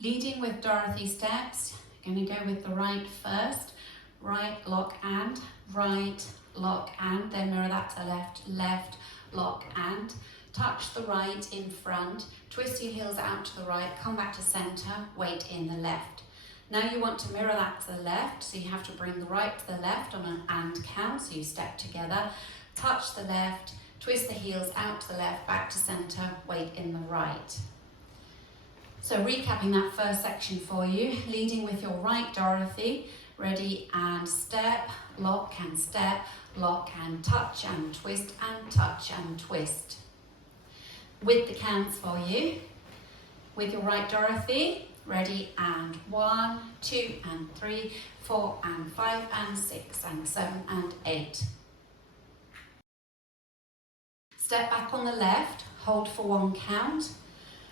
Leading with Dorothy steps, I'm going to go with the right first. Right, lock and, right, lock and, then mirror that to left, left, lock and. Touch the right in front, twist your heels out to the right, come back to centre, weight in the left. Now you want to mirror that to the left, so you have to bring the right to the left on an and count, so you step together, touch the left, twist the heels out to the left, back to centre, weight in the right. So recapping that first section for you, leading with your right Dorothy, ready and step, lock and step, lock and touch and twist and touch and twist. With the counts for you, with your right Dorothy, ready and 1, 2 and 3, 4 and 5 and 6 and 7 and 8. Step back on the left, hold for 1 count,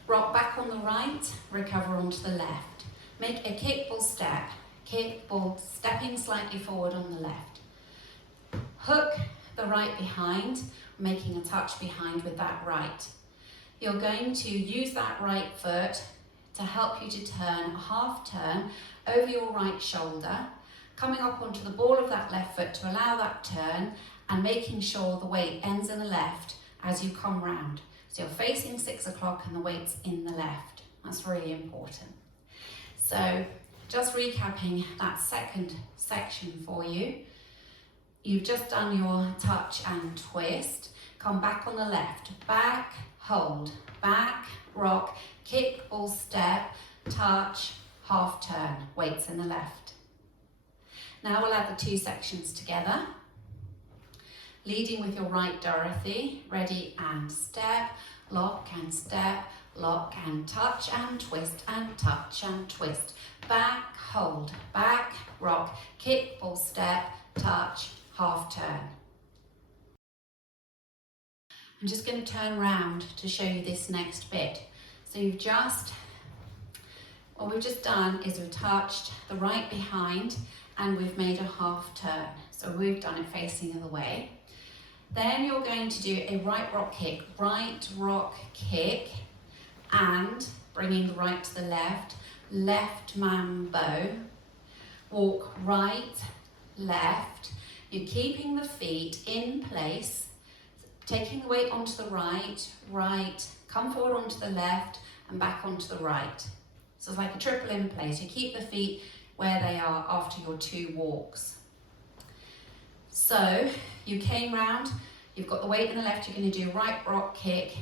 rock back on the right, recover onto the left. Make a kickball step, kickball, stepping slightly forward on the left. Hook the right behind, making a touch behind with that right. You're going to use that right foot to help you to turn a half turn over your right shoulder, coming up onto the ball of that left foot to allow that turn and making sure the weight ends in the left as you come round. So you're facing 6 o'clock and the weight's in the left. That's really important. So just recapping that second section for you. You've just done your touch and twist. Come back on the left, back, hold, back, rock, kick, ball, step, touch, half turn, weights in the left. Now we'll add the 2 sections together. Leading with your right Dorothy, ready and step, lock and step, lock and touch and twist and touch and twist. Back, hold, back, rock, kick, ball, step, touch, half turn. I'm just going to turn around to show you this next bit. So what we've just done is we've touched the right behind and we've made a half turn. So we've done it facing the other way. Then you're going to do a right rock kick and bringing the right to the left, left man bow, walk right, left. You're keeping the feet in place, taking the weight onto the right, right, come forward onto the left and back onto the right. So it's like a triple in place. You keep the feet where they are after your 2 walks. So you came round, you've got the weight in the left, you're going to do right rock kick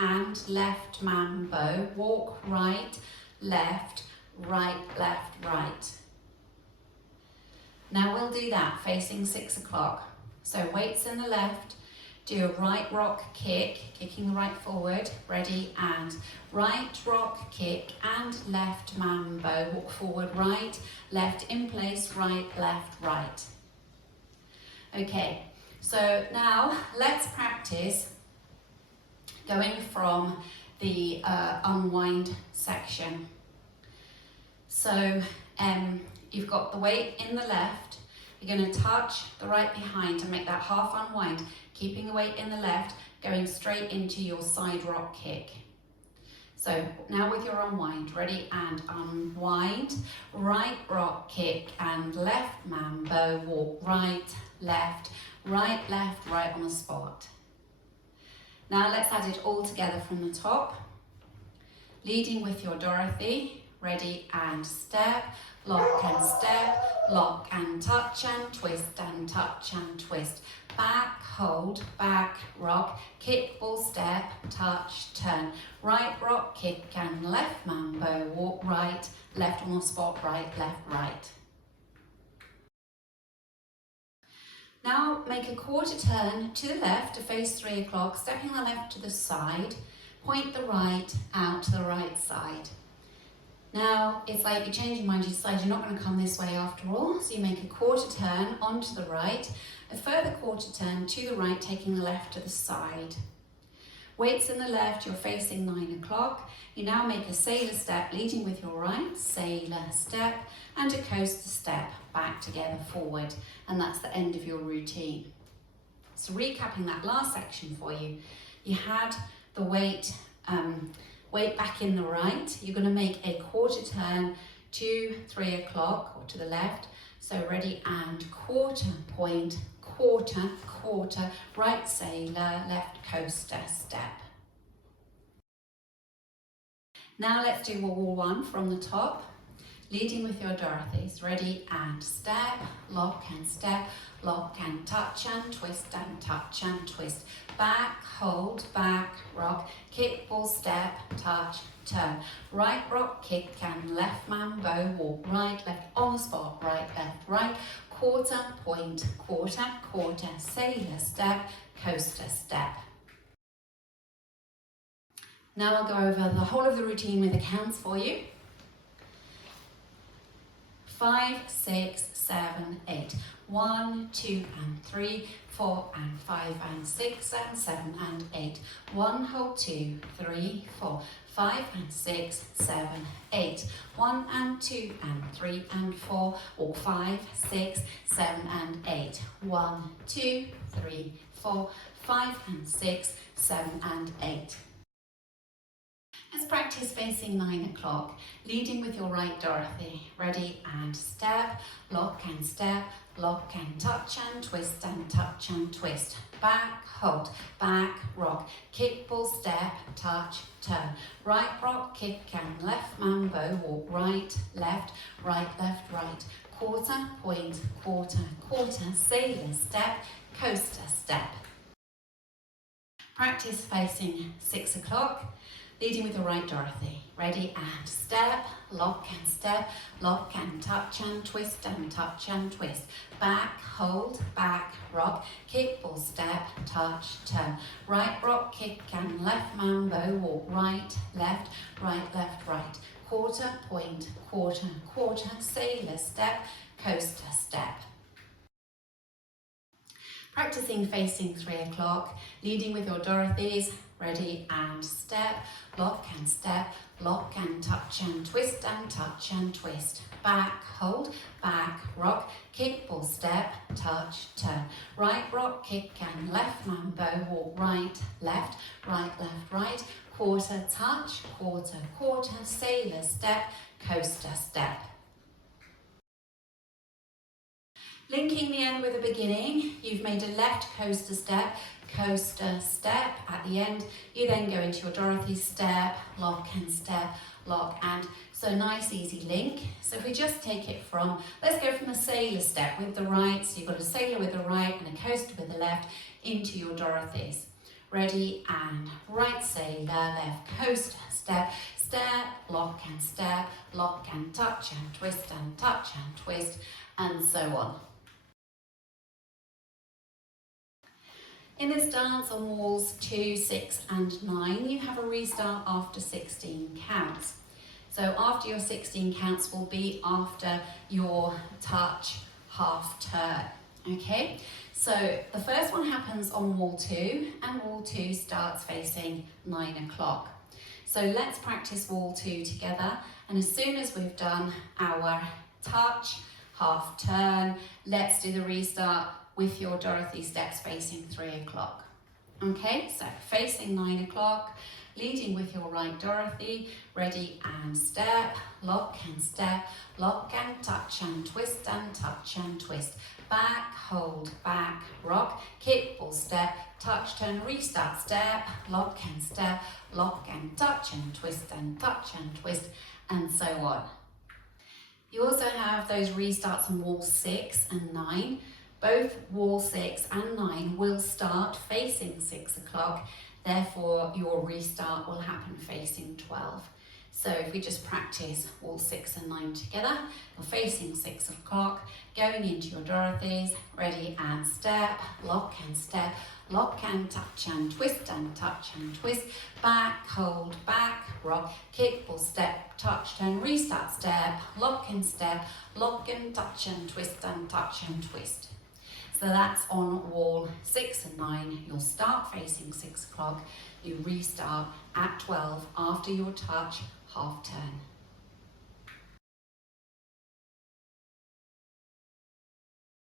and left man bow, walk right, left, right. Now we'll do that facing 6 o'clock. So weights in the left, do a right rock kick, kicking the right forward, ready and right rock kick and left man bow, walk forward, right, left in place, right, left, right. Okay, so now let's practice going from the unwind section. So you've got the weight in the left, you're going to touch the right behind to make that half unwind, keeping the weight in the left, going straight into your side rock kick. So now with your unwind, ready and unwind, right rock kick and left man bow, walk right, left, right on the spot. Now let's add it all together from the top. Leading with your Dorothy, ready and step, lock and touch and twist and touch and twist. Back, hold, back, rock, kick, ball, step, touch, turn. Right rock, kick and left man bow, walk right, left on the spot, right, left, right. Now make a quarter turn to the left to face 3 o'clock, stepping the left to the side, point the right out to the right side. Now it's like you change your mind, you decide you're not going to come this way after all, so you make a quarter turn onto the right, a further quarter turn to the right, taking the left to the side. Weights in the left, you're facing 9 o'clock. You now make a sailor step, leading with your right, sailor step, and a coaster step, back together forward, and that's the end of your routine. So recapping that last section for you, you had the weight weight back in the right. You're going to make a quarter turn to 3 o'clock or to the left. So ready and quarter point, quarter, quarter, right sailor, left coaster, step. Now let's do wall one from the top, leading with your Dorothy's. Ready and step, lock and step, lock and touch and twist and touch and twist. Back, hold, back, rock, kick, ball, step, touch, turn. Right rock, kick and left mambo, walk right, left on the spot, right, left, right. Quarter, point, quarter, quarter, sailor, step, coaster, step. Now I'll go over the whole of the routine with the counts for you. 5, 6, 7, 8. 1, 2 and 3, 4 and 5 and 6 and 7 and 8. 1, hold 2, 3, 4, 5 and 6, 7, 8. 1 and 2 and 3 and 4, or 5, 6, 7 and 8. 1, 2, 3, 4, 5 and 6, 7 and 8. Let's practice facing 9 o'clock, leading with your right Dorothy. Ready and step, lock and step, lock and touch and twist and touch and twist. Back, hold, back, rock, kick, ball, step, touch, turn. Right rock, kick and left mambo, walk right, left, right, left, right. Quarter, point, quarter, quarter, sailor, step, coaster, step. Practice facing 6 o'clock. Leading with the right Dorothy. Ready and step, lock and step, lock and touch and twist and touch and twist. Back, hold, back, rock, kick, ball, step, touch, turn. Right rock, kick and left mambo, walk right, left, right. Quarter, point, quarter, quarter, sailor, step, coaster, step. Practicing facing 3 o'clock, leading with your Dorothy's. Ready and step, lock and step, lock and touch and twist and touch and twist. Back, hold, back, rock, kick, ball, step, touch, turn. Right rock, kick and left mambo, walk right, left, right. Quarter, touch, quarter, quarter, sailor, step, coaster, step. Linking the end with the beginning, you've made a left coaster, step, at the end. You then go into your Dorothy step, lock and step, lock, and so nice easy link. So if we just take it from, let's go from the sailor step with the right, so you've got a sailor with the right and a coaster with the left into your Dorothy's. Ready and right sailor, left coaster, step, lock and touch and twist, and so on. In this dance on walls 2, 6 and 9, you have a restart after 16 counts. So after your 16 counts will be after your touch half turn, okay? So the first one happens on wall 2, and wall 2 starts facing 9 o'clock. So let's practice wall 2 together, and as soon as we've done our touch half turn, let's do the restart with your Dorothy steps facing 3 o'clock. Okay, so facing 9 o'clock, leading with your right Dorothy. Ready and step, lock and step, lock and touch and touch and twist. Back, hold, back, rock, kick, ball, step, touch, turn, restart, step, lock and touch and twist, and so on. You also have those restarts on wall 6 and 9. Both wall 6 and 9 will start facing 6 o'clock, therefore your restart will happen facing 12. So if we just practice wall 6 and 9 together, you're facing 6 o'clock, going into your Dorothy's. Ready and step, lock and touch and twist, back, hold, back, rock, kick, ball, step, touch, turn, restart, step, lock and touch and twist. So that's on wall 6 and 9. You'll start facing 6 o'clock, you restart at 12 after your touch half turn.